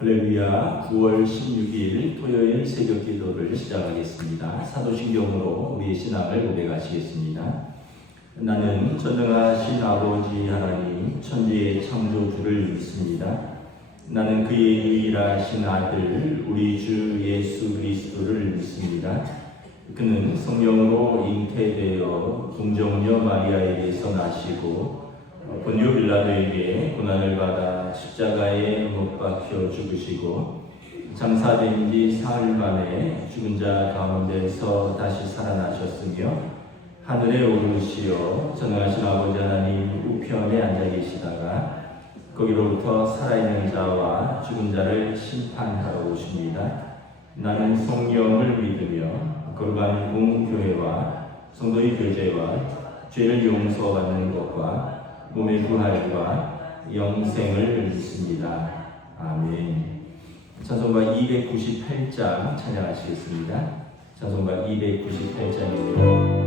할렐루야. 9월 16일 토요일 새벽 기도를 시작하겠습니다. 사도신경으로 우리의 신앙을 고백하시겠습니다. 나는 전능하신 아버지 하나님 천지의 창조주를 믿습니다. 나는 그의 유일하신 아들 우리 주 예수 그리스도를 믿습니다. 그는 성령으로 잉태되어 동정녀 마리아에게서 나시고 본요 빌라도에게 고난을 받아 십자가에 못 박혀 죽으시고 장사된 지 사흘 만에 죽은 자 가운데서 다시 살아나셨으며 하늘에 오르시어 전능하신 아버지 하나님 우편에 앉아 계시다가 거기로부터 살아있는 자와 죽은 자를 심판하러 오십니다. 나는 성령을 믿으며 거룩한 공교회와 성도의 교제와 죄를 용서받는 것과 몸의 부활과 영생을 믿습니다. 아멘. 찬송가 298장 찬양하시겠습니다. 찬송가 298장입니다.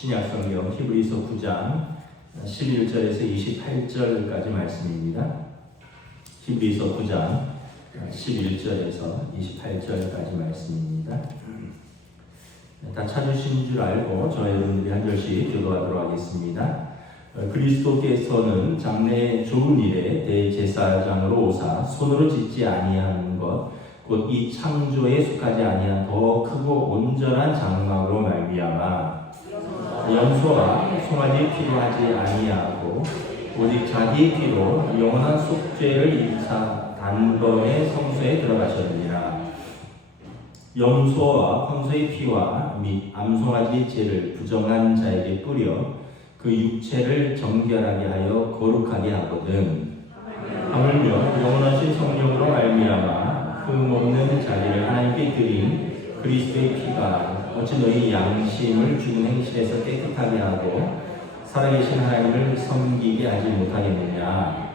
신약성경 히브리서 9장 11절에서 28절까지 말씀입니다. 히브리서 9장 11절에서 28절까지 말씀입니다. 다 찾으신 줄 알고 저와 여러분들이 한 절씩 교도하도록 하겠습니다. 그리스도께서는 장래 좋은 일에 대제사장으로 오사 손으로 짓지 아니하는 것 곧 이 창조에 속하지 아니한 더 크고 온전한 장막으로 말미암아 염소와 송아지 필요하지 아니하고 오직 자기 피로 영원한 속죄를 인사 단번에 성소에 들어가셨느니라. 염소와 황소의 피와 및 암송아지의 죄를 부정한 자에게 뿌려 그 육체를 정결하게 하여 거룩하게 하거든. 하물며 영원하신 성령으로 말미암아 흠없는 자기를 하나님께 드린 그리스도의 피가 어찌 너희 양심을 죽은 행실에서 깨끗하게 하고 살아계신 하나님을 섬기게 하지 못하겠느냐.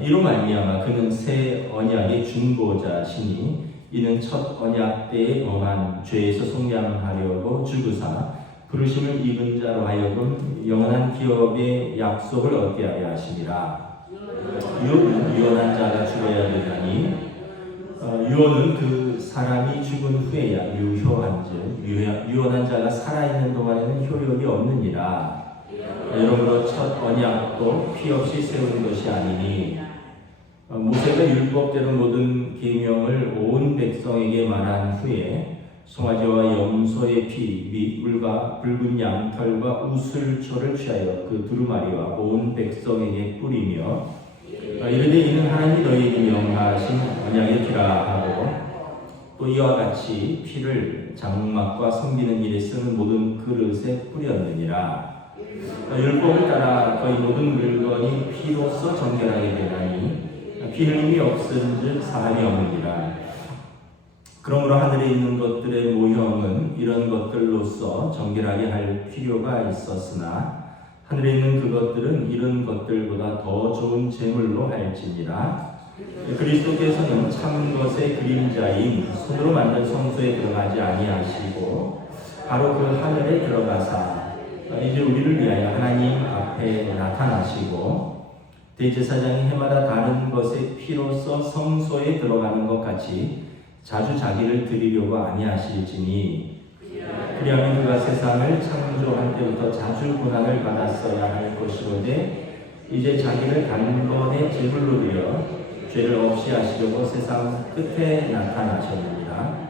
이로 말미암아 그는 새 언약의 중보자시니 이는 첫 언약 때에 범한 죄에서 속량하려고 죽으사 부르심을 입은 자로 하여금 영원한 기업의 약속을 얻게 하려 하심이라. 유언은 유언한 자가 죽어야 되나니 유언은 그 사람이 죽은 후에야 유효한즉 유언한 자가 살아있는 동안에는 효력이 없느니라. 여러분으로 첫 언약도 피 없이 세운 것이 아니니 모세가 율법대로 모든 계명을 온 백성에게 말한 후에 송아지와 염소의 피 및 물과 붉은 양털과 우슬초를 취하여 그 두루마리와 온 백성에게 뿌리며 이르되 이는 하나님이 너희에게 명하신 언약의 피라 하고 또 이와 같이 피를 장막과 섬기는 일에 쓰는 모든 그릇에 뿌렸느니라. 율법을 따라 거의 모든 물건이 피로써 정결하게 되나니 피 흘림이 없은즉 사함이 없느니라. 그러므로 하늘에 있는 것들의 모형은 이런 것들로서 정결하게 할 필요가 있었으나 하늘에 있는 그것들은 이런 것들보다 더 좋은 제물로 할지니라. 그리스도께서는 참 것의 그림자인 손으로 만든 성소에 들어가지 아니하시고 바로 그 하늘에 들어가사 이제 우리를 위하여 하나님 앞에 나타나시고 대제사장이 해마다 다른 것의 피로써 성소에 들어가는 것 같이 자주 자기를 드리려고 아니하실지니 그리하면 그가 세상을 창조할 때부터 자주 고난을 받았어야 할 것이로되 이제 자기를 단번에 제물로 드려 죄를 없이 하시려고 세상 끝에 나타나셨느니라.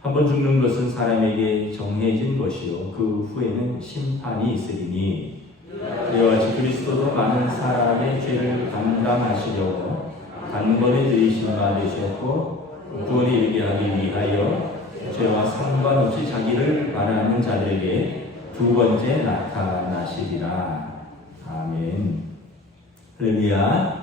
한번 죽는 것은 사람에게 정해진 것이요 그 후에는 심판이 있으리니 이와 같이 그리스도도 많은 사람의 죄를 감당하시려고 단번에 들이신 바 되셨고 구원에 이르게 하기 위하여 죄와 상관없이 자기를 바라는 자들에게 두 번째 나타나시리라. 아멘. 할렐루야.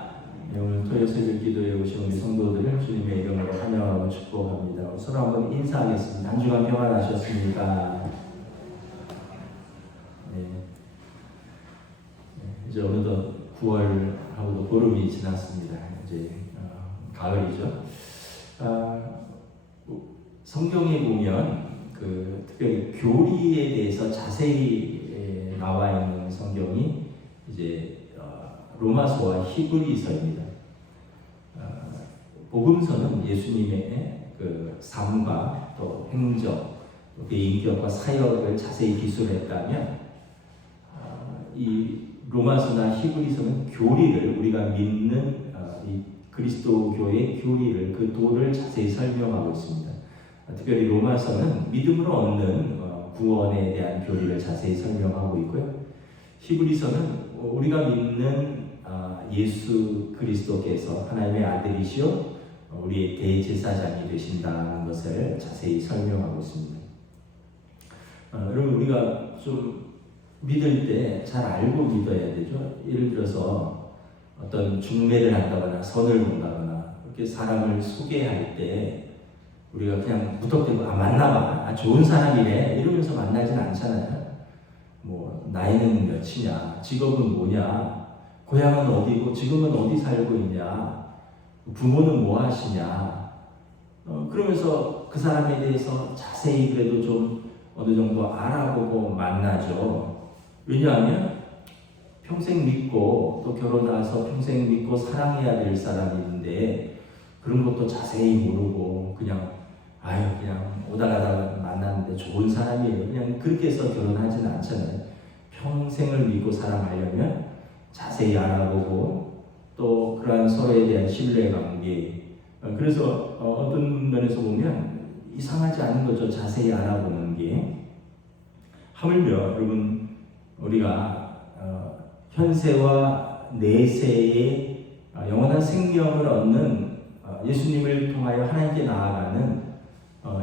오늘 토요일 새벽 기도에 오신 우리 성도들을 주님의 이름으로 환영하고 축복합니다. 서로 한번 인사하겠습니다. 한 주간 평안하셨습니까? 네. 이제 어느덧 9월하고도 보름이 지났습니다. 이제 가을이죠. 성경에 보면 특별히 교리에 대해서 자세히 나와 있는 성경이 이제 로마서와 히브리서입니다. 복음서는 예수님의 삶과 또 행적, 그의 인격과 사역을 자세히 기술했다면 이 로마서나 히브리서는 교리를 우리가 믿는 이 그리스도교의 교리를 그 도를 자세히 설명하고 있습니다. 특별히 로마서는 믿음으로 얻는 구원에 대한 교리를 자세히 설명하고 있고요. 히브리서는 우리가 믿는 예수 그리스도께서 하나님의 아들이시오 우리의 대제사장이 되신다는 것을 자세히 설명하고 있습니다. 여러분 우리가 좀 믿을 때 잘 알고 믿어야 되죠. 예를 들어서 어떤 중매를 한다거나 선을 본다거나 이렇게 사람을 소개할 때 우리가 그냥 무턱대고 만나봐 좋은 사람이래 이러면서 만나진 않잖아요. 뭐 나이는 몇이냐, 직업은 뭐냐, 고향은 어디고 지금은 어디 살고 있냐, 부모는 뭐 하시냐, 그러면서 그 사람에 대해서 자세히 그래도 좀 어느 정도 알아보고 만나죠. 왜냐하면 평생 믿고 또 결혼해서 평생 믿고 사랑해야 될 사람인데 그런 것도 자세히 모르고 그냥 오다 가다 만났는데 좋은 사람이에요. 그냥 그렇게 해서 결혼하지는 않잖아요. 평생을 믿고 살아가려면 자세히 알아보고 또 그러한 서로에 대한 신뢰관계, 그래서 어떤 면에서 보면 이상하지 않은 거죠. 자세히 알아보는 게. 하물며 여러분, 우리가 현세와 내세의 영원한 생명을 얻는 예수님을 통하여 하나님께 나아가는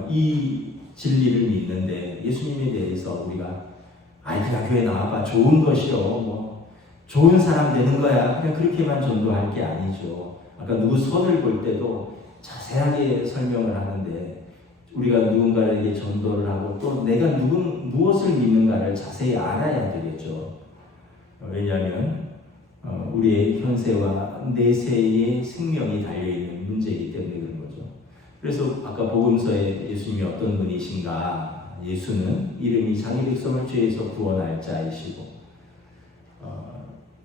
이 진리를 믿는데, 예수님에 대해서 우리가 그냥 교회 나와봐, 좋은 것이요, 뭐 좋은 사람 되는 거야, 그냥 그렇게만 전도할 게 아니죠. 아까 누구 손을 볼 때도 자세하게 설명을 하는데, 우리가 누군가에게 전도를 하고 또 내가 무엇을 믿는가를 자세히 알아야 되겠죠. 왜냐하면 우리의 현세와 내세의 생명이 달려있는 문제이기 때문에 그런 거죠. 그래서 아까 복음서에 예수님이 어떤 분이신가, 예수는 이름이 자기 백성을 죄에서 구원할 자이시고,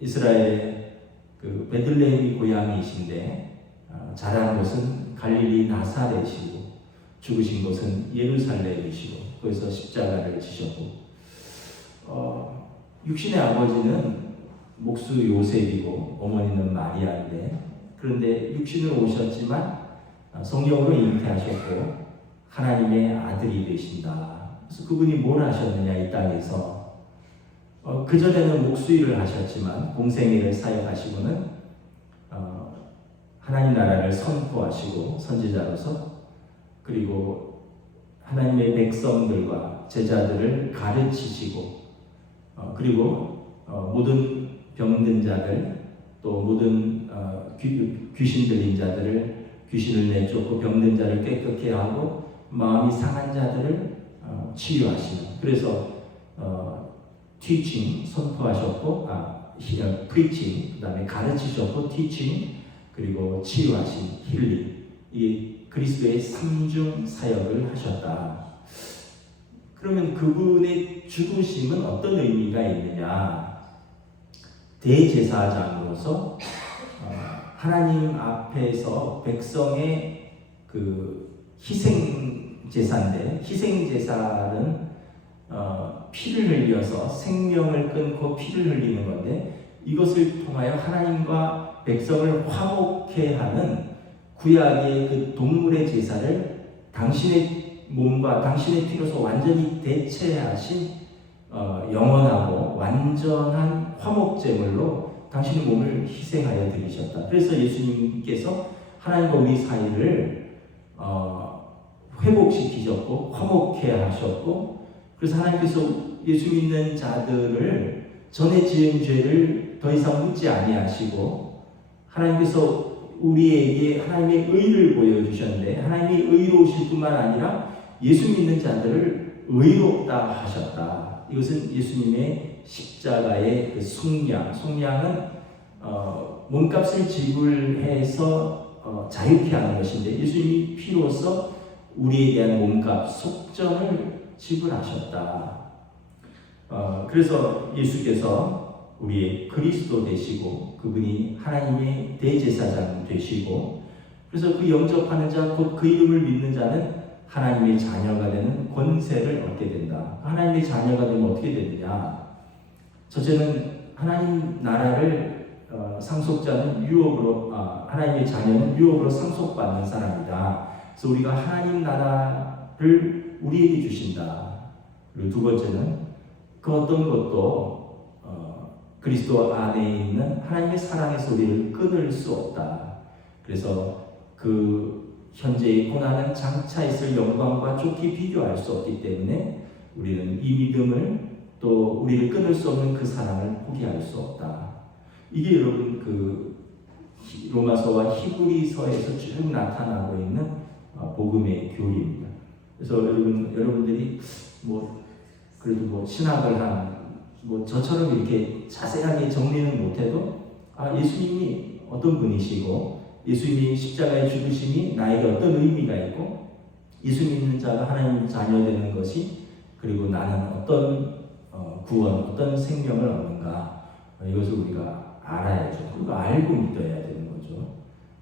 이스라엘의 그 베들레헴이 고향이신데 자란 곳은 갈릴리 나사렛이고 죽으신 곳은 예루살렘이시고 거기서 십자가를 지셨고, 육신의 아버지는 목수 요셉이고 어머니는 마리아인데, 그런데 육신으로 오셨지만 성령으로 잉태하셨고 하나님의 아들이 되신다. 그래서 그분이 뭘 하셨느냐, 이 땅에서 그전에는 목수일을 하셨지만 공생애를 사역하시고는 하나님 나라를 선포하시고 선지자로서, 그리고 하나님의 백성들과 제자들을 가르치시고, 그리고 모든 병든 자들, 또 모든 귀신 들린 자들을, 귀신을 내쫓고 병든 자를 깨끗게 하고 마음이 상한 자들을 치유하시는, 그래서 teaching 선포하셨고, preaching, 그 다음에 가르치셨고, teaching, 그리고 치유하신 힐링, 이 그리스도의 삼중 사역을 하셨다. 그러면 그분의 죽으심은 어떤 의미가 있느냐? 대제사장으로서 하나님 앞에서 백성의 그 희생 제사인데, 희생 제사는 피를 흘려서 생명을 끊고 피를 흘리는 건데, 이것을 통하여 하나님과 백성을 화목케 하는 구약의 그 동물의 제사를 당신의 몸과 당신의 피로서 완전히 대체하신 영원하고 완전한 화목제물로 당신의 몸을 희생하여 드리셨다. 그래서 예수님께서 하나님과 우리 사이를 회복시키셨고 화목케 하셨고, 그래서 하나님께서 예수 믿는 자들을 전에 지은 죄를 더 이상 묻지 아니하시고, 하나님께서 우리에게 하나님의 의를 보여주셨는데, 하나님이 의로우실 뿐만 아니라 예수 믿는 자들을 의롭다 하셨다. 이것은 예수님의 십자가의 그 속량은 몸값을 지불해서 자유케 하는 것인데, 예수님이 피로써 우리에 대한 몸값, 속전을 지불하셨다. 그래서 예수께서 우리의 그리스도 되시고, 그분이 하나님의 대제사장 되시고, 그래서 그 영접하는 자, 곧 그 이름을 믿는 자는 하나님의 자녀가 되는 권세를 얻게 된다. 하나님의 자녀가 되면 어떻게 되느냐? 첫째는 하나님 나라를 상속자는 유업으로, 하나님의 자녀는 유업으로 상속받는 사람이다. 그래서 우리가 하나님 나라를 우리에게 주신다. 그리고 두 번째는 그 어떤 것도 그리스도 안에 있는 하나님의 사랑에서 우리를 끊을 수 없다. 그래서 그 현재의 고난은 장차 있을 영광과 좋게 비교할 수 없기 때문에 우리는 이 믿음을, 또 우리를 끊을 수 없는 그 사랑을 포기할 수 없다. 이게 여러분 그 로마서와 히브리서에서 쭉 나타나고 있는 복음의 교리입니다. 그래서 여러분들이 그래도 신학을 한 저처럼 이렇게 자세하게 정리는 못해도 예수님이 어떤 분이시고, 예수님이 십자가의 죽으심이 나에게 어떤 의미가 있고, 예수 믿는 자가 하나님 자녀 되는 것이, 그리고 나는 어떤 구원, 어떤 생명을 얻는가, 이것을 우리가 알아야죠. 그리고 알고 믿어야 되는 거죠.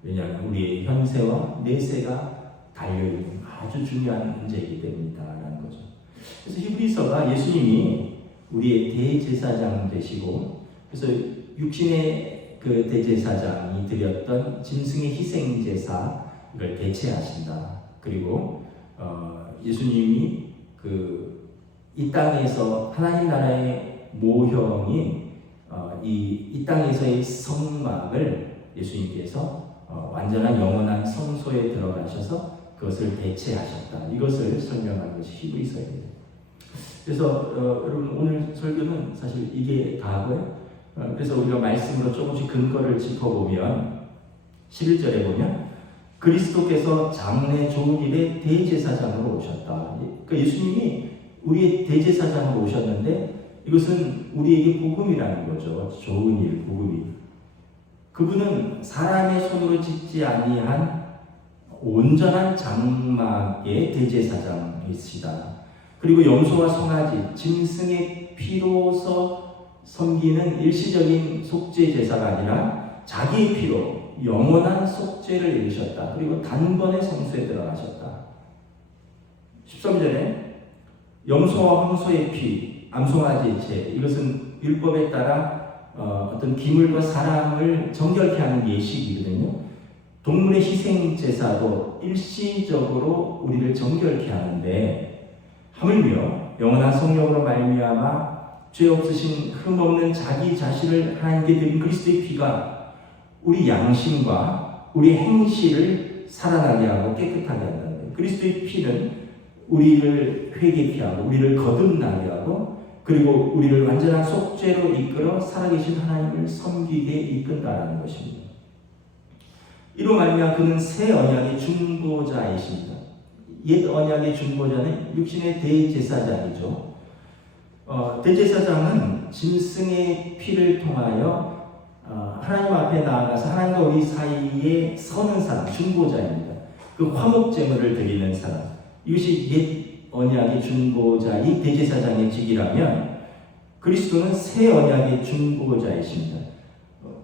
왜냐하면 우리의 현세와 내세가 달려있는 아주 중요한 문제이기 때문이다라는 거죠. 그래서 히브리서가 예수님이 우리의 대제사장 되시고, 그래서 육신의 그 대제사장이 드렸던 짐승의 희생 제사를 대체하신다. 그리고 예수님이 이 땅에서 하나님 나라의 모형인 이 땅에서의 성막을 예수님께서 완전한 영원한 성소에 들어가셔서 그것을 대체하셨다. 이것을 설명하는 것이 히브리서입니다. 그래서 여러분 오늘 설교는 사실 이게 다고요. 그래서 우리가 말씀으로 조금씩 근거를 짚어보면 11절에 보면 그리스도께서 장래 좋은 일의 대제사장으로 오셨다. 그러니까 예수님이 우리의 대제사장으로 오셨는데 이것은 우리에게 복음이라는 거죠. 좋은 일, 복음이. 그분은 사람의 손으로 짓지 아니한 온전한 장막의 대제사장이시다. 그리고 염소와 송아지, 짐승의 피로서 섬기는 일시적인 속죄 제사가 아니라 자기의 피로 영원한 속죄를 이루셨다. 그리고 단번에 성소에 들어가셨다. 13절에 염소와 황소의 피, 암송아지의 제, 이것은 율법에 따라 어떤 기물과 사람을 정결케 하는 예식이거든요. 동물의 희생 제사도 일시적으로 우리를 정결케 하는데 하물며 영원한 성령으로 말미암아 죄 없으신 흠 없는 자기 자신을 하나님께 드린 그리스도의 피가 우리 양심과 우리 행실을 살아나게 하고 깨끗하게 한다는 거예요. 그리스도의 피는 우리를 회개케 하고 우리를 거듭나게 하고 그리고 우리를 완전한 속죄로 이끌어 살아계신 하나님을 섬기게 이끈다라는 것입니다. 이로 말미암아 그는 새 언약의 중보자이십니다. 옛 언약의 중보자는 육신의 대제사장이죠. 대제사장은 짐승의 피를 통하여 하나님 앞에 나아가서 하나님과 우리 사이에 서는 사람, 중보자입니다. 그 화목 제물을 드리는 사람. 이것이 옛 언약의 중보자이 대제사장의 직이라면 그리스도는 새 언약의 중보자이십니다.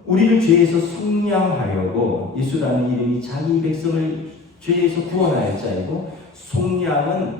우리를 죄에서 속량하려고 예수라는 이름이 자기 백성을 죄에서 구원할 자이고 속량은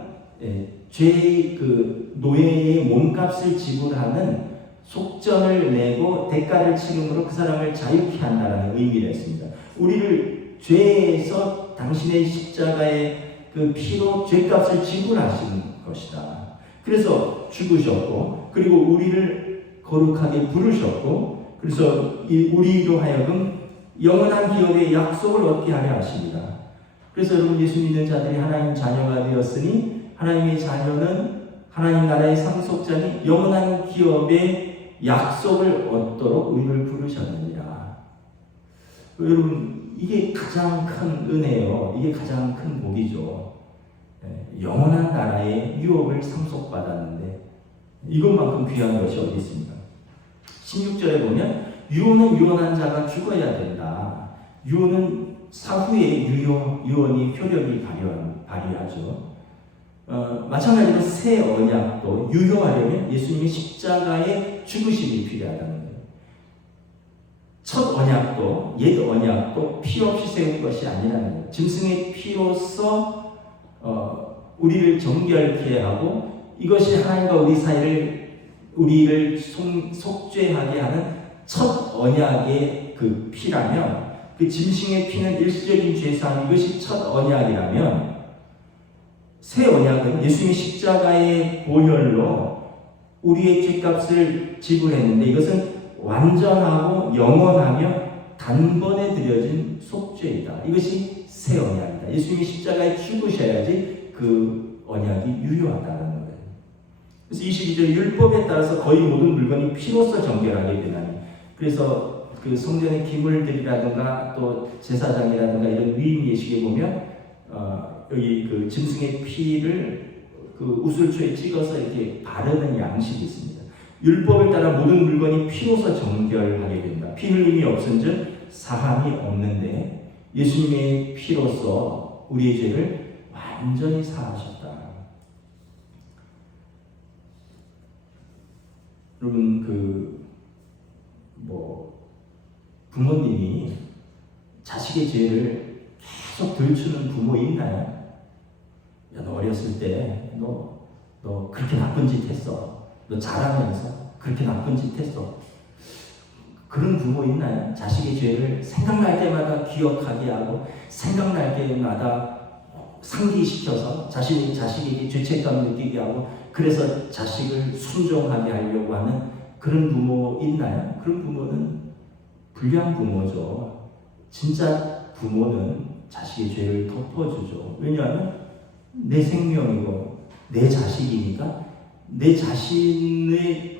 죄의 그 노예의 몸값을 지불하는 속전을 내고 대가를 치름으로 그 사람을 자유케 한다는 의미를 했습니다. 우리를 죄에서 당신의 십자가의 그 피로 죄값을 지불하신 것이다. 그래서 죽으셨고 그리고 우리를 거룩하게 부르셨고 그래서 우리로 하여금 영원한 기업의 약속을 얻게 하려 하십니다. 그래서 여러분 예수 믿는 자들이 하나님 자녀가 되었으니 하나님의 자녀는 하나님 나라의 상속자니 영원한 기업의 약속을 얻도록 우리를 부르셨느니라. 여러분 이게 가장 큰 은혜요. 이게 가장 큰 복이죠. 영원한 나라의 유업을 상속받았는데 이것만큼 귀한 것이 어디 있습니까? 16절에 보면 유언은 유언한 자가 죽어야 된다. 유언은 사후에 유언이 효력이 발휘하죠. 마찬가지로 새 언약도 유효하려면 예수님의 십자가의 죽으심이 필요하다는 거예요. 첫 언약도 옛 언약도 피 없이 세운 것이 아니라는 거예요. 짐승의 피로서 우리를 정결케 하고 이것이 하나님과 우리 사이를 우리를 속죄하게 하는 첫 언약의 그 피라면 그 짐승의 피는 일시적인 죄사함 이것이 첫 언약이라면 새 언약은 예수님의 십자가의 보혈로 우리의 죄값을 지불했는데 이것은 완전하고 영원하며 단번에 드려진 속죄이다. 이것이 새 언약이다. 예수님이 십자가에 죽으셔야지 그 언약이 유효하다는 거예요. 그래서 22절 율법에 따라서 거의 모든 물건이 피로써 정결하게 되나니 그래서 그 성전의 기물들이라든가 또 제사장이라든가 이런 위임 예식에 보면 여기 그 짐승의 피를 그 우슬초에 찍어서 이렇게 바르는 양식이 있습니다. 율법에 따라 모든 물건이 피로서 정결하게 된다. 피 흘림이 없은즉 사함이 없는데 예수님의 피로서 우리의 죄를 완전히 사하셨다. 여러분 부모님이 자식의 죄를 계속 들추는 부모 있나요? 야, 너 어렸을 때 너 그렇게 나쁜 짓 했어. 너 잘하면서 그렇게 나쁜 짓 했어. 그런 부모 있나요? 자식의 죄를 생각날 때마다 기억하게 하고 생각날 때마다 상기시켜서 자식에게 죄책감 느끼게 하고 그래서 자식을 순종하게 하려고 하는 그런 부모 있나요? 그런 부모는 불량 부모죠. 진짜 부모는 자식의 죄를 덮어주죠. 왜냐하면 내 생명이고 내 자식이니까 내 자신을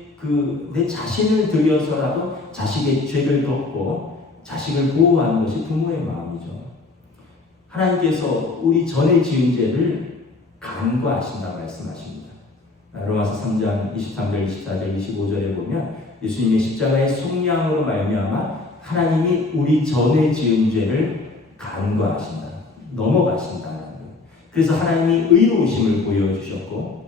들여서라도 자식의 죄를 덮고 자식을 보호하는 것이 부모의 마음이죠. 하나님께서 우리 전에 지은 죄를 간과하신다 말씀하십니다. 로마서 3장 23절, 24절, 25절에 보면 예수님의 십자가의 속량으로 말미암아 하나님이 우리 전에 지은 죄를 간과하신다. 넘어가신다. 그래서 하나님이 의로우심을 보여주셨고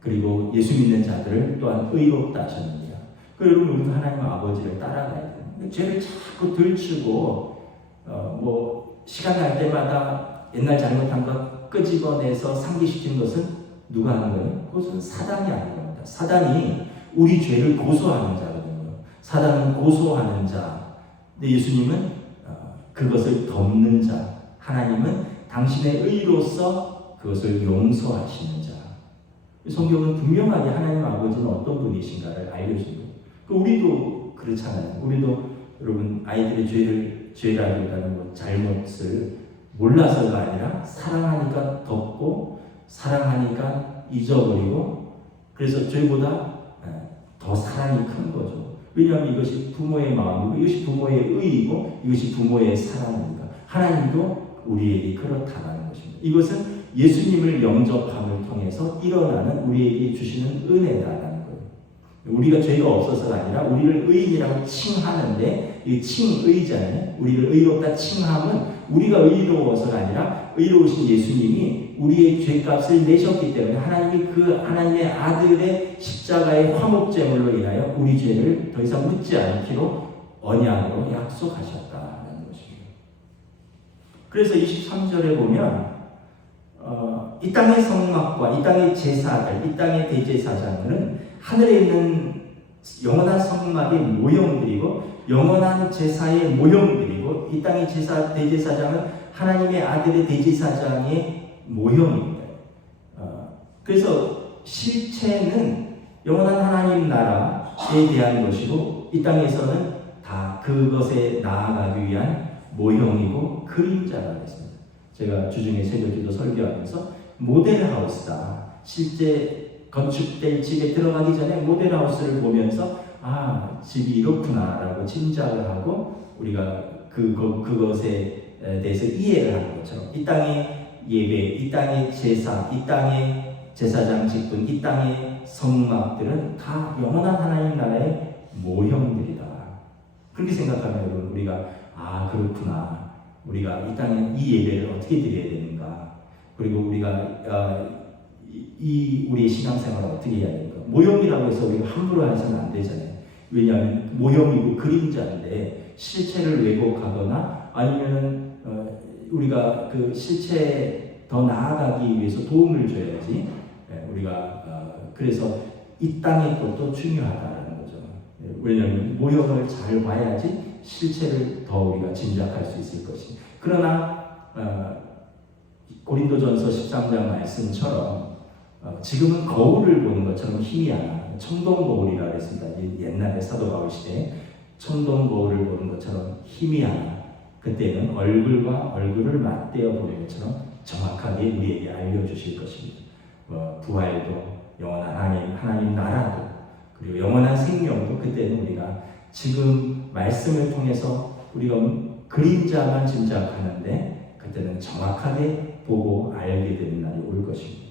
그리고 예수 믿는 자들을 또한 의롭다 하셨느니라. 여러분 우리도 하나님 아버지를 따라가야 돼요. 죄를 자꾸 들추고 시간 날 때마다 옛날 잘못한 것 끄집어내서 상기시키는 것은 누가 하는 거예요? 그것은 사단이 하는 겁니다. 사단이 우리 죄를 고소하는 자거든요. 사단은 고소하는 자. 근데 예수님은 그것을 덮는 자. 하나님은 당신의 의로서 그것을 용서하시는 자. 성경은 분명하게 하나님 아버지는 어떤 분이신가를 알려줍니다. 우리도 그렇잖아요. 우리도 여러분 아이들의 죄라기보다는 잘못을 몰라서가 아니라 사랑하니까 덮고 사랑하니까 잊어버리고 그래서 죄보다 더 사랑이 큰 거죠. 왜냐하면 이것이 부모의 마음이고 이것이 부모의 의이고 이것이 부모의 사랑입니다. 하나님도 우리에게 그렇다는 것입니다. 이것은 예수님을 영접함을 통해서 일어나는 우리에게 주시는 은혜다라는 거예요. 우리가 죄가 없어서가 아니라 우리를 의인이라고 칭하는데 이 칭의잖아요. 우리를 의롭다 칭함은 우리가 의로워서가 아니라 의로우신 예수님이 우리의 죄값을 내셨기 때문에 하나님이 그 하나님의 아들의 십자가의 화목제물로 인하여 우리 죄를 더 이상 묻지 않기로 언약으로 약속하셨다는 것입니다. 그래서 23절에 보면 이 땅의 성막과 이 땅의 제사들, 이 땅의 대제사장들은 하늘에 있는 영원한 성막의 모형들이고 영원한 제사의 모형들이고 이 땅의 대제사장은 하나님의 아들의 대제사장의 모형입니다. 그래서 실체는 영원한 하나님 나라에 대한 것이고 이 땅에서는 다 그것에 나아가기 위한 모형이고 그림자라고 했습니다. 제가 주중에 새벽기도 설교하면서 모델하우스다. 실제 건축될 집에 들어가기 전에 모델하우스를 보면서 집이 이렇구나라고 짐작을 하고 우리가 그것에 대해서 이해를 하는 것처럼 이 땅의 예배, 이 땅의 제사, 이 땅의 제사장 직분, 이 땅의 성막들은 다 영원한 하나님 나라의 모형들이다. 그렇게 생각하면 여러분 우리가 그렇구나. 우리가 이 땅에 이 예배를 어떻게 드려야 되는가? 그리고 우리가 우리의 신앙생활을 어떻게 해야 되는가? 모형이라고 해서 우리가 함부로 해서는 안 되잖아요. 왜냐하면 모형이고 그림자인데 실체를 왜곡하거나 아니면은 우리가 그 실체에 더 나아가기 위해서 도움을 줘야지. 우리가 그래서 이 땅의 것도 중요하다는 거죠. 왜냐하면 모형을 잘 봐야지 실체를 더 우리가 짐작할 수 있을 것이. 그러나 고린도전서 13장 말씀처럼 지금은 거울을 보는 것처럼 희미하나 청동 거울이라고 했습니다. 옛날에 사도 바울 시대에 청동 거울을 보는 것처럼 희미하나 그때는 얼굴과 얼굴을 맞대어 보는 것처럼 정확하게 우리에게 알려주실 것입니다. 부활도 영원한 하나님 나라도 그리고 영원한 생명도 그때는 우리가 지금 말씀을 통해서 우리가 그림자만 짐작하는데 그때는 정확하게 보고 알게 되는 날이 올 것입니다.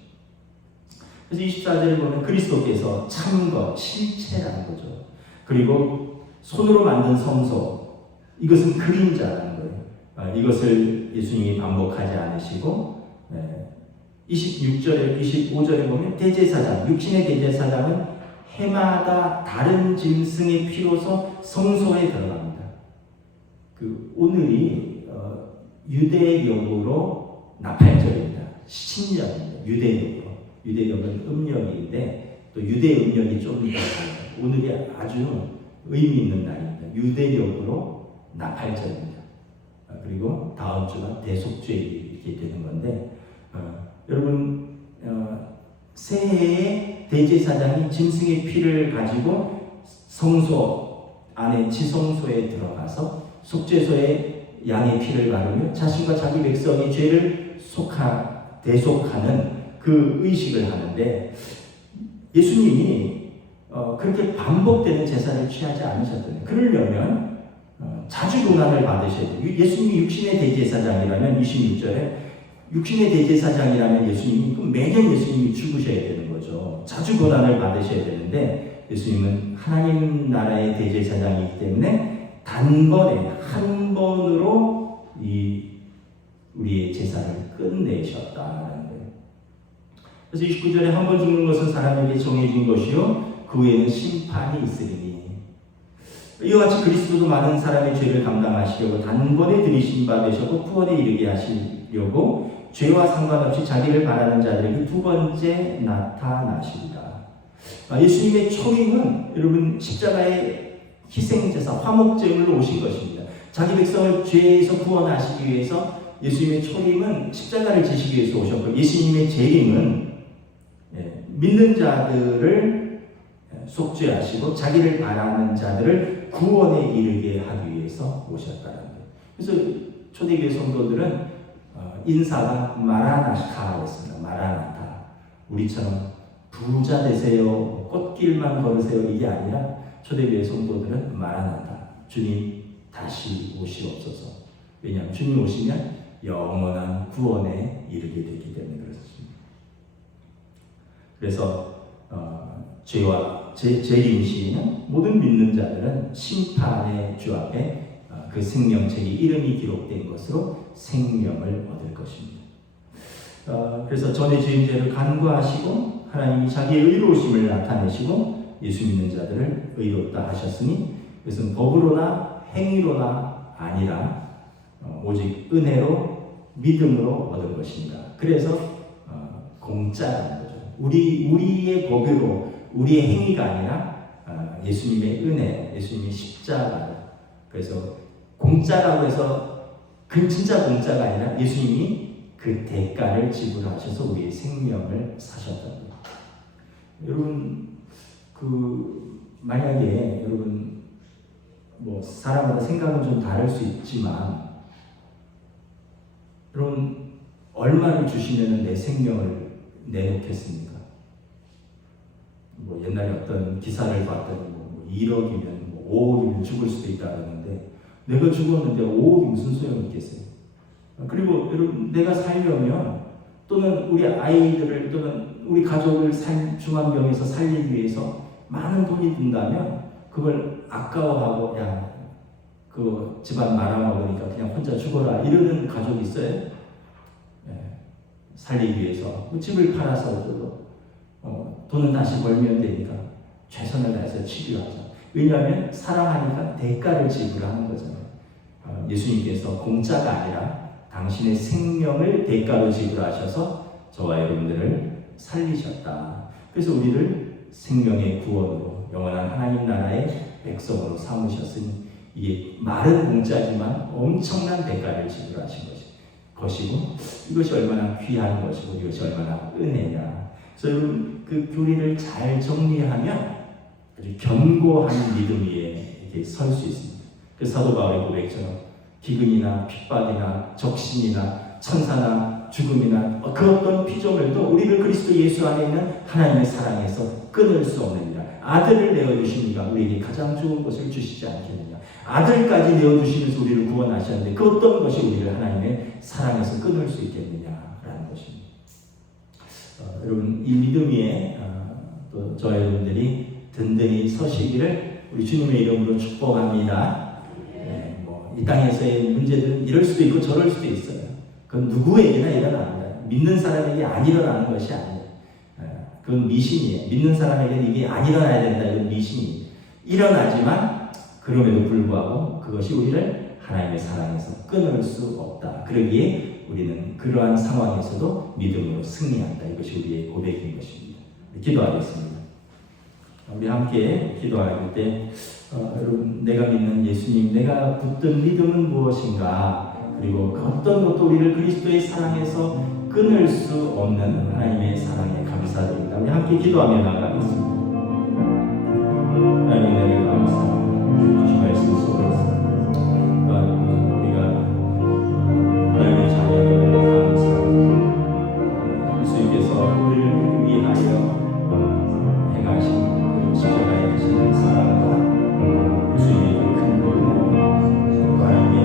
그래서 24절에 보면 그리스도께서 참것, 실체라는 거죠. 그리고 손으로 만든 성소, 이것은 그림자라는 거예요. 이것을 예수님이 반복하지 않으시고 26절에 25절에 보면 대제사장, 육신의 대제사장은 해마다 다른 짐승의 피로서 성소에 들어갑니다. 오늘이 유대력으로 나팔절입니다. 신년입니다. 유대력은 음력인데 또 유대 음력이 좀 오늘이 아주 의미 있는 날입니다. 유대력으로 나팔절입니다. 그리고 다음 주가 대속죄일이 이렇게 되는 건데 여러분 새해에 대제사장이 짐승의 피를 가지고 성소 안에 지성소에 들어가서 속죄소에 양의 피를 바르며 자신과 자기 백성의 죄를 대속하는 그 의식을 하는데 예수님이 그렇게 반복되는 제사를 취하지 않으셨거든요. 그러려면 자주 고난을 받으셔야 돼요. 예수님이 육신의 대제사장이라면 26절에 육신의 대제사장이라면 예수님이 매년 예수님이 죽으셔야 되는 거죠. 자주 고난을 받으셔야 되는데 예수님은 하나님 나라의 대제사장이기 때문에 단번에 한 번으로 우리의 제사를 끝내셨다는 거예요. 그래서 29절에 한 번 죽는 것은 사람에게 정해진 것이요 그 후에는 심판이 있으리니 이와 같이 그리스도도 많은 사람의 죄를 감당하시려고 단번에 들이심 받으셨고 구원에 이르게 하시려고 죄와 상관없이 자기를 바라는 자들에게 두 번째 나타나시리라. 예수님의 초림은 여러분 십자가의 희생제사 화목제물로 오신 것입니다. 자기 백성을 죄에서 구원하시기 위해서 예수님의 초림은 십자가를 지시기 위해서 오셨고 예수님의 재림은 믿는 자들을 속죄하시고 자기를 바라는 자들을 구원에 이르게 하기 위해서 오셨다는 거예요. 그래서 초대교회 성도들은 인사가 마라나타였습니다. 마라나타. 우리처럼 부자 되세요, 꽃길만 걸으세요 이게 아니라 초대교회 성도들은 마라나타. 주님 다시 오시옵소서. 왜냐하면 주님 오시면 영원한 구원에 이르게 되기 때문에 그렇습니다. 그래서 죄와 재림 시에는 모든 믿는 자들은 심판의 주 앞에 그 생명책의 이름이 기록된 것으로 생명을 얻을 것입니다. 그래서 전에 지은 죄를 간구하시고 하나님이 자기의 의로우심을 나타내시고 예수 믿는 자들을 의롭다 하셨으니 그것은 법으로나 행위로나 아니라 오직 은혜로 믿음으로 얻은 것입니다. 그래서 공짜라는 거죠. 우리의 법으로 우리의 행위가 아니라 예수님의 은혜, 예수님의 십자가. 그래서 공짜라고 해서 진짜 공짜가 아니라 예수님이 그 대가를 지불하셔서 우리의 생명을 사셨다는 거예요. 여러분 만약에 여러분 사람마다 생각은 좀 다를 수 있지만 여러분 얼마를 주시면 내 생명을 내놓겠습니까? 옛날에 어떤 기사를 봤더니 1억이면 5억이면 죽을 수도 있다 그러는데 내가 죽었는데 5억이 무슨 소용이 있겠어요? 그리고 여러분 내가 살려면 또는 우리 아이들을 또는 우리 가족을 중환병에서 살리기 위해서 많은 돈이 든다면 그걸 아까워하고 그 집안 말아먹으니까 그냥 혼자 죽어라 이러는 가족이 있어요. 살리기 위해서 집을 팔아서 돈은 다시 벌면 되니까 최선을 다해서 치료하자. 왜냐하면 사랑하니까 대가를 지불하는 거잖아요. 예수님께서 공짜가 아니라 당신의 생명을 대가로 지불하셔서 저와 여러분들을 살리셨다. 그래서 우리를 생명의 구원으로 영원한 하나님 나라의 백성으로 삼으셨으니 이게 말은 공짜지만 엄청난 대가를 지불하신 것이고 이것이 얼마나 귀한 것이고 이것이 얼마나 은혜냐. 그래서 여러분 그 교리를 잘 정리하면 아주 견고한 믿음 위에 이렇게 설 수 있습니다. 그래서 사도 바울의 고백처럼 기근이나 핍박이나 적신이나 천사나 죽음이나 그 어떤 피조물도 우리를 그리스도 예수 안에 있는 하나님의 사랑에서 끊을 수 없느니라. 아들을 내어주시니까 우리에게 가장 좋은 것을 주시지 않겠느냐. 아들까지 내어주시면서 우리를 구원하셨는데 그 어떤 것이 우리를 하나님의 사랑에서 끊을 수 있겠느냐라는 것입니다. 여러분 이 믿음 위에 또 저 여러분들이 든든히 서시기를 우리 주님의 이름으로 축복합니다. 이 땅에서의 문제들은 이럴 수도 있고 저럴 수도 있어요. 그건 누구에게나 일어납니다. 믿는 사람에게 안 일어나는 것이 아니에요. 그건 미신이에요. 믿는 사람에게는 이게 안 일어나야 된다. 이건 미신이에요. 일어나지만 그럼에도 불구하고 그것이 우리를 하나님의 사랑에서 끊을 수 없다. 그러기에 우리는 그러한 상황에서도 믿음으로 승리한다. 이것이 우리의 고백인 것입니다. 기도하겠습니다. 우리 함께 기도할 때 여러분, 내가 믿는 예수님, 내가 붙든 믿음은 무엇인가, 그리고 그 어떤 것도 우리를 그리스도의 사랑에서 끊을 수 없는 하나님의 사랑에 감사드립니다. 우리 함께 기도하며 나가겠습니다. 하나님, 내게 감사합니다. 주신 말씀 속에서 우리가 하나님의 자녀를 감사합니다. 예수님께서 우리를 위하여 행하신 십자가에 대신 사랑과 예수님의 큰 은혜, 하나님의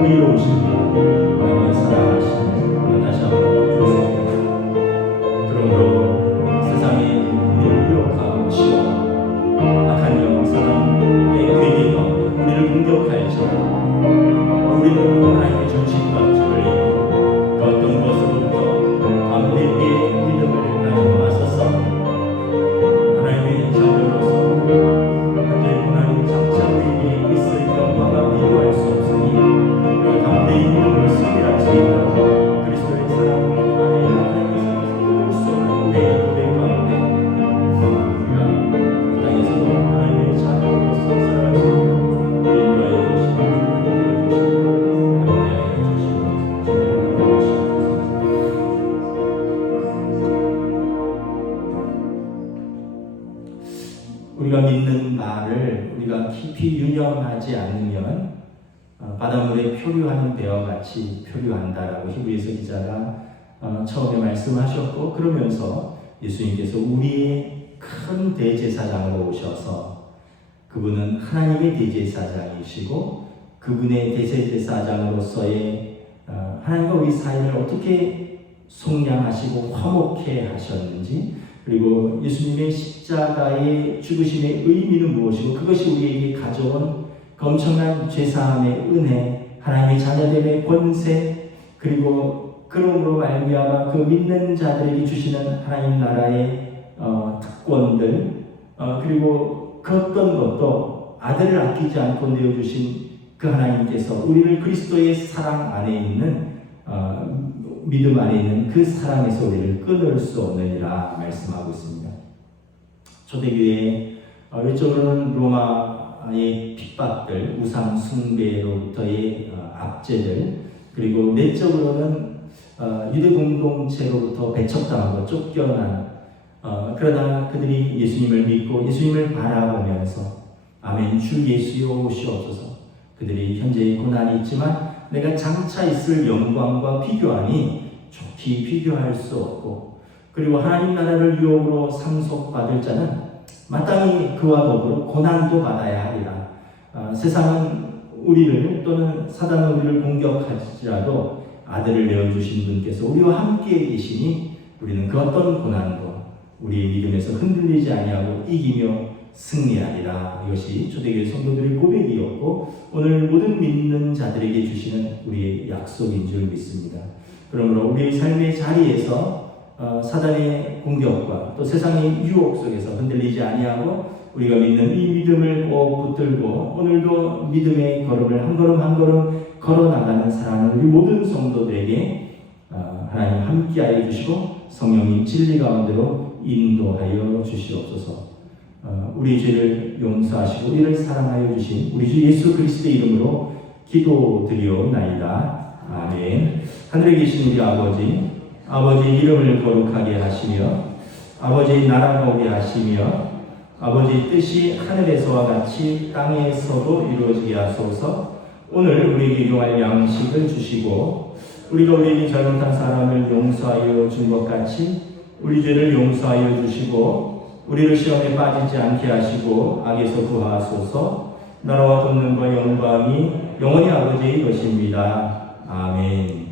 의로우신 하나님의 사랑하심, 다시 한번 주옵소서. 그러므로 세상에 우리를 유혹하고 시험하고 악한 영 사람의 괴계가 우리를 공격할지라도 우리는 하나님의 정신과 주를 그 어떤 것으로부터 아무리 우리의 믿음을 가지고 맞서서 하나님의 자녀로서 현재 하나님 장차 우리에게 있을 영광과 비교할 수 없으니 그리고 담대히 믿음을 승리할 수 있도록 그리스도의 사랑 안에 하나님께서 끊을 수 없는 내 고백 가운데 우리가 이 땅에서도 하나님의 자녀로서 살아갈 수 있도록 인도하여 주시고 함께하여 주시고 진행하여 주시옵소서. 우리가 믿는 바를 우리가 깊이 유념하지 않으면 바닷물에 표류하는 배와 같이 표류한다라고 히브리서 기자가 처음에 말씀하셨고, 그러면서 예수님께서 우리의 큰 대제사장으로 오셔서 그분은 하나님의 대제사장이시고 그분의 대제사장으로서의 하나님과 우리 사이를 어떻게 속량하시고 화목해 하셨는지, 그리고 예수님의 십자가의 죽으심의 의미는 무엇이고 그것이 우리에게 가져온 엄청난 죄사함의 은혜, 하나님의 자녀됨의 권세, 그리고 그러므로 말미암아 그 믿는 자들에게 주시는 하나님 나라의 특권들, 그리고 그 어떤 것도 아들을 아끼지 않고 내어주신 그 하나님께서 우리를 그리스도의 사랑 안에 있는 믿음 안에 있는 그 사랑에서 우리를 끊을 수 없느니라 말씀하고 있습니다. 초대교회의 외적으로는 로마의 핍박들, 우상 숭배로부터의 압제들, 그리고 내적으로는 유대 공동체로부터 배척당하고 쫓겨난, 그러나 그들이 예수님을 믿고 예수님을 바라보면서 아멘 주 예수여 오시옵소서, 그들이 현재의 고난이 있지만 내가 장차 있을 영광과 비교하니 좋게 비교할 수 없고, 그리고 하나님 나라를 유혹으로 상속받을 자는 마땅히 그와 더불어 고난도 받아야 하리라. 세상은 우리를 또는 사단은 우리를 공격할지라도 아들을 내어주신 분께서 우리와 함께 계시니 우리는 그 어떤 고난도 우리의 믿음에서 흔들리지 아니하고 이기며 승리하리라. 이것이 초대교회 성도들의 고백이었고 오늘 모든 믿는 자들에게 주시는 우리의 약속인 줄 믿습니다. 그러므로 우리의 삶의 자리에서 사단의 공격과 또 세상의 유혹 속에서 흔들리지 아니하고 우리가 믿는 이 믿음을 꼭 붙들고 오늘도 믿음의 걸음을 한 걸음 한 걸음 걸어나가는 사랑하는 우리 모든 성도들에게 하나님 함께하여 주시고 성령님 진리 가운데로 인도하여 주시옵소서. 우리 죄를 용서하시고 우리를 사랑하여 주신 우리 주 예수 그리스도의 이름으로 기도드리옵나이다. 아멘. 하늘에 계신 우리 아버지, 아버지의 이름을 거룩하게 하시며 아버지의 나라가 오게 하시며 아버지의 뜻이 하늘에서와 같이 땅에서도 이루어지게 하소서. 오늘 우리에게 일용할 양식을 주시고 우리가 우리에게 잘못한 사람을 용서하여 준 것 같이 우리 죄를 용서하여 주시고 우리를 시험에 빠지지 않게 하시고 악에서 구하소서. 나라와 권능과 영광이 영원히 아버지의 것입니다. 아멘.